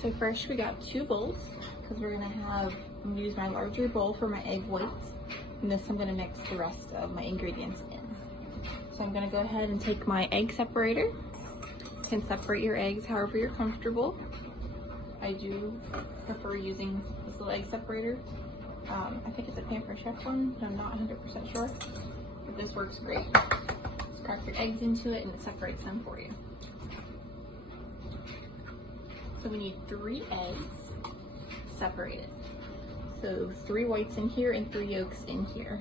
So first we got 2 bowls because we're gonna use my larger bowl for my egg whites, and this I'm gonna mix the rest of my ingredients in. So I'm gonna go ahead and take my egg separator. You can separate your eggs however you're comfortable. I do prefer using this little egg separator. I think it's a Pampered Chef one, but I'm not 100% sure. But this works great. Just crack your eggs into it and it separates them for you. So we need 3 eggs separated. So 3 whites in here and 3 yolks in here.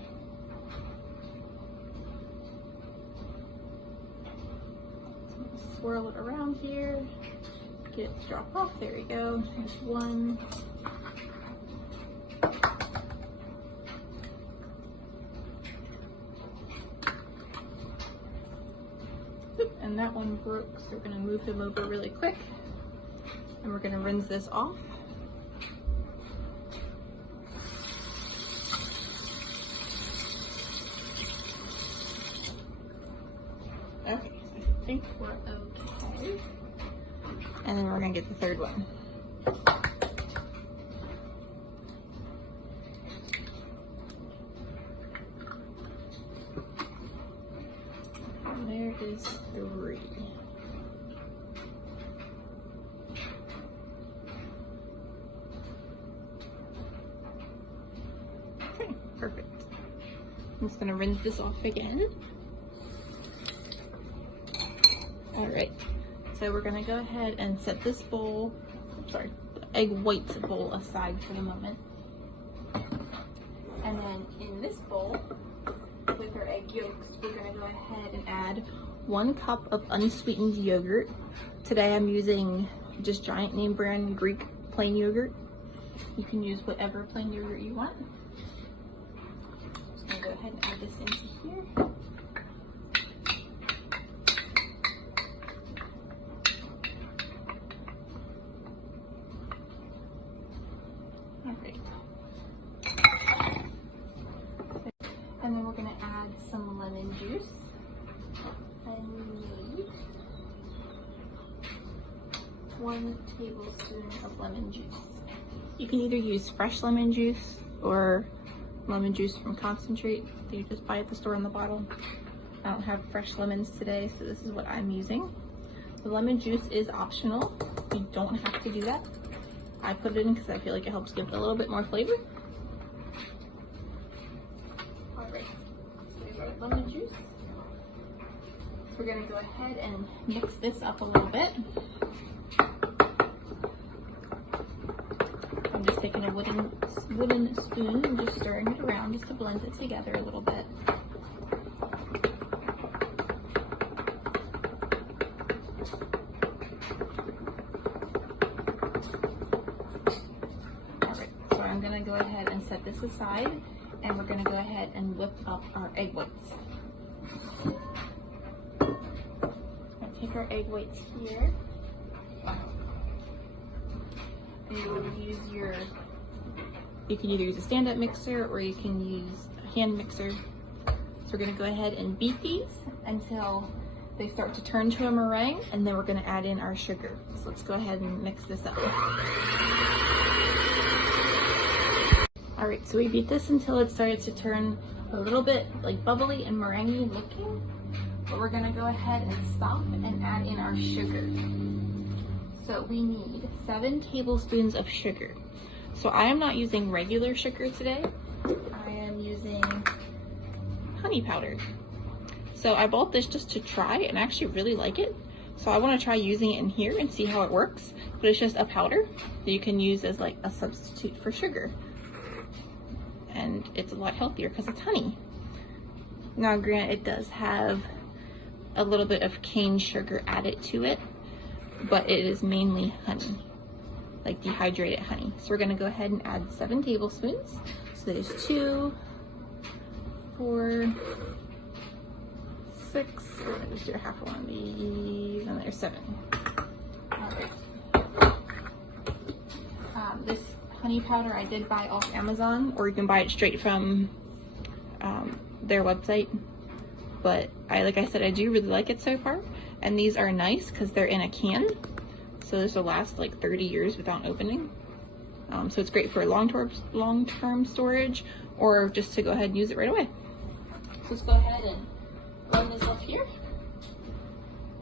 So swirl it around here, get it to drop off. There we go. There's 1. And that one broke, so we're going to move them over really quick. And we're going to rinse this off. Okay, so I think we're okay. And then we're going to get the 3rd one. And there is 3. Okay, perfect. I'm just going to rinse this off again. All right, so we're gonna go ahead and set this bowl, the egg whites bowl aside for the moment. And then in this bowl, with our egg yolks, we're gonna go ahead and add 1 cup of unsweetened yogurt. Today I'm using just Giant name brand Greek plain yogurt. You can use whatever plain yogurt you want. Just gonna go ahead and add this into here. And then we're going to add some lemon juice. And we need 1 tablespoon of lemon juice. You can either use fresh lemon juice or lemon juice from concentrate that you just buy at the store in the bottle. I don't have fresh lemons today, so this is what I'm using. The lemon juice is optional. You don't have to do that. I put it in because I feel like it helps give it a little bit more flavor. Lemon juice. We're going to go ahead and mix this up a little bit. I'm just taking a wooden spoon and just stirring it around just to blend it together a little bit. Alright, so I'm going to go ahead and set this aside. And we're going to go ahead and whip up our egg whites. Take our egg whites here. And you would use you can either use a stand-up mixer or you can use a hand mixer. So we're going to go ahead and beat these until they start to turn to a meringue, and then we're going to add in our sugar. So let's go ahead and mix this up. All right, so we beat this until it started to turn a little bit like bubbly and meringue looking. But we're gonna go ahead and stop and add in our sugar. So we need 7 tablespoons of sugar. So I am not using regular sugar today. I am using honey powder. So I bought this just to try and I actually really like it. So I wanna try using it in here and see how it works. But it's just a powder that you can use as like a substitute for sugar. And it's a lot healthier because it's honey. Now granted, it does have a little bit of cane sugar added to it, but it is mainly honey, like dehydrated honey. So we're gonna go ahead and add 7 tablespoons. So there's 2, 4, 6, let's do a half one of these, and there's 7. All right. This honey powder I did buy off Amazon, or you can buy it straight from their website. But like I said, I do really like it so far. And these are nice because they're in a can. so this will last like 30 years without opening. So it's great for long-term storage, or just to go ahead and use it right away. So let's go ahead and blend this up here.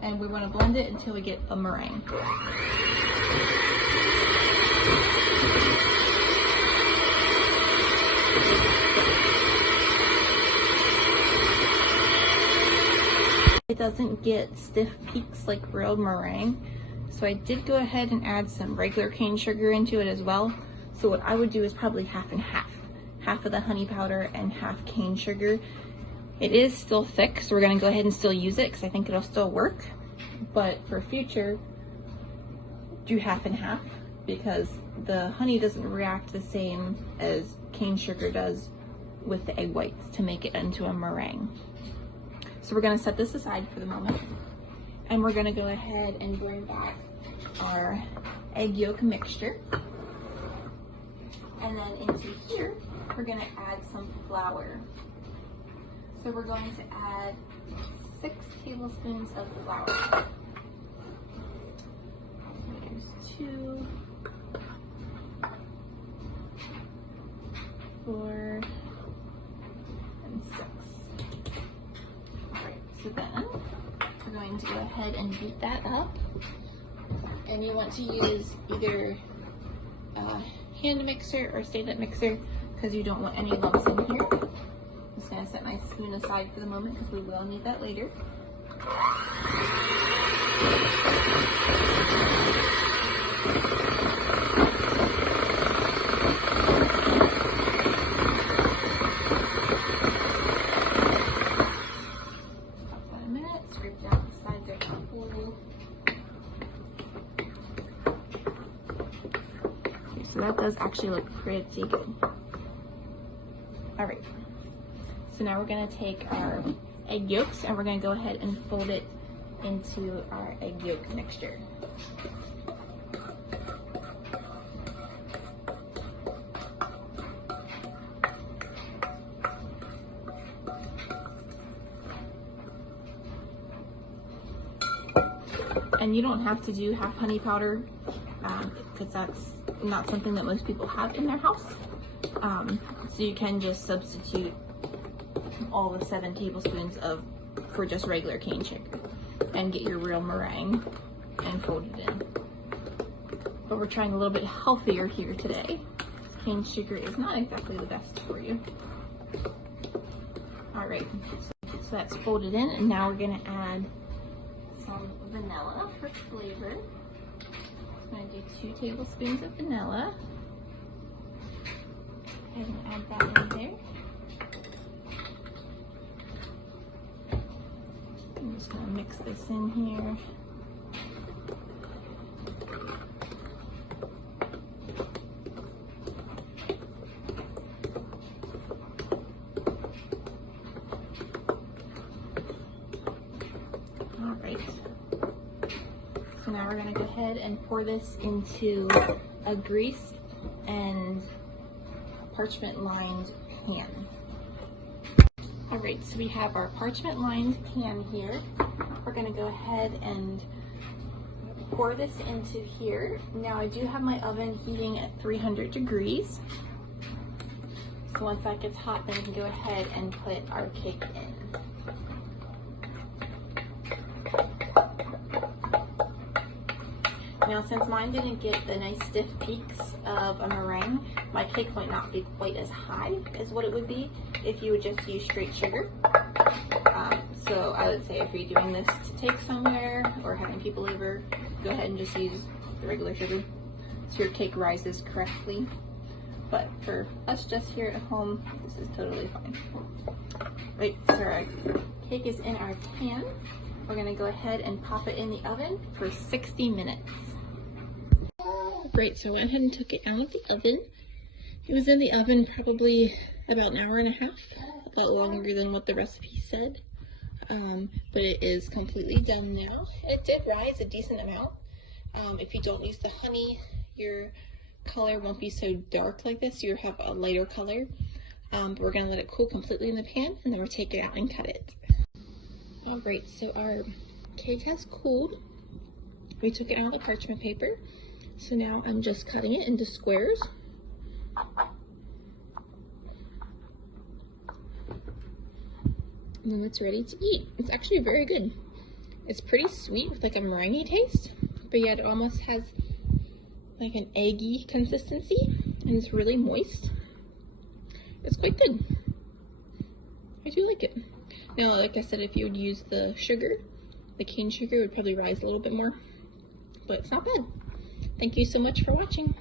And we want to blend it until we get a meringue. It doesn't get stiff peaks like real meringue. So I did go ahead and add some regular cane sugar into it as well. So what I would do is probably half and half. Half of the honey powder and half cane sugar. It is still thick, so we're gonna go ahead and still use it because I think it'll still work. But for future, do half and half because the honey doesn't react the same as cane sugar does with the egg whites to make it into a meringue. So we're gonna set this aside for the moment. And we're gonna go ahead and bring back our egg yolk mixture. And then into here, we're gonna add some flour. So we're going to add 6 tablespoons of flour. There's 2, 4, and 6. All right, so then we're going to go ahead and beat that up. And you want to use either a hand mixer or stand-up mixer because you don't want any lumps in here. I'm just going to set my spoon aside for the moment because we will need that later. Stop that a minute, scrape down the sides of the bowl. Okay, so that does actually look pretty good. All right. So now we're going to take our egg yolks and we're going to go ahead and fold it into our egg yolk mixture. And you don't have to do half honey powder because that's not something that most people have in their house. So you can just substitute all the 7 tablespoons for just regular cane sugar and get your real meringue and fold it in. But we're trying a little bit healthier here today. Cane sugar is not exactly the best for you. All right, so that's folded in, and now we're gonna add some vanilla for flavor. I'm gonna do 2 tablespoons of vanilla. Go ahead and add that in there. I'm just going to mix this in here. All right. So now we're going to go ahead and pour this into a greased and parchment lined pan. All right, so we have our parchment lined pan here. We're gonna go ahead and pour this into here. Now I do have my oven heating at 300 degrees. So once that gets hot, then we can go ahead and put our cake in. Now since mine didn't get the nice stiff peaks of a meringue, my cake might not be quite as high as what it would be if you would just use straight sugar. So I would say if you're doing this to take somewhere or having people over, go ahead and just use the regular sugar so your cake rises correctly. But for us just here at home, this is totally fine. Right, so our cake is in our pan. We're gonna go ahead and pop it in the oven for 60 minutes. Great, so I went ahead and took it out of the oven. It was in the oven probably about an hour and a half, a lot longer than what the recipe said. But it is completely done now. It did rise a decent amount. If you don't use the honey, your color won't be so dark like this. You have a lighter color. But we're gonna let it cool completely in the pan, and then we'll take it out and cut it. All right, so our cake has cooled. We took it out of the parchment paper, so now I'm just cutting it into squares. And then it's ready to eat. It's actually very good. It's pretty sweet with like a meringue taste, but yet it almost has like an eggy consistency, and it's really moist. It's quite good. I do like it. Now, like I said, if you would use the sugar, the cane sugar would probably rise a little bit more, but it's not bad. Thank you so much for watching.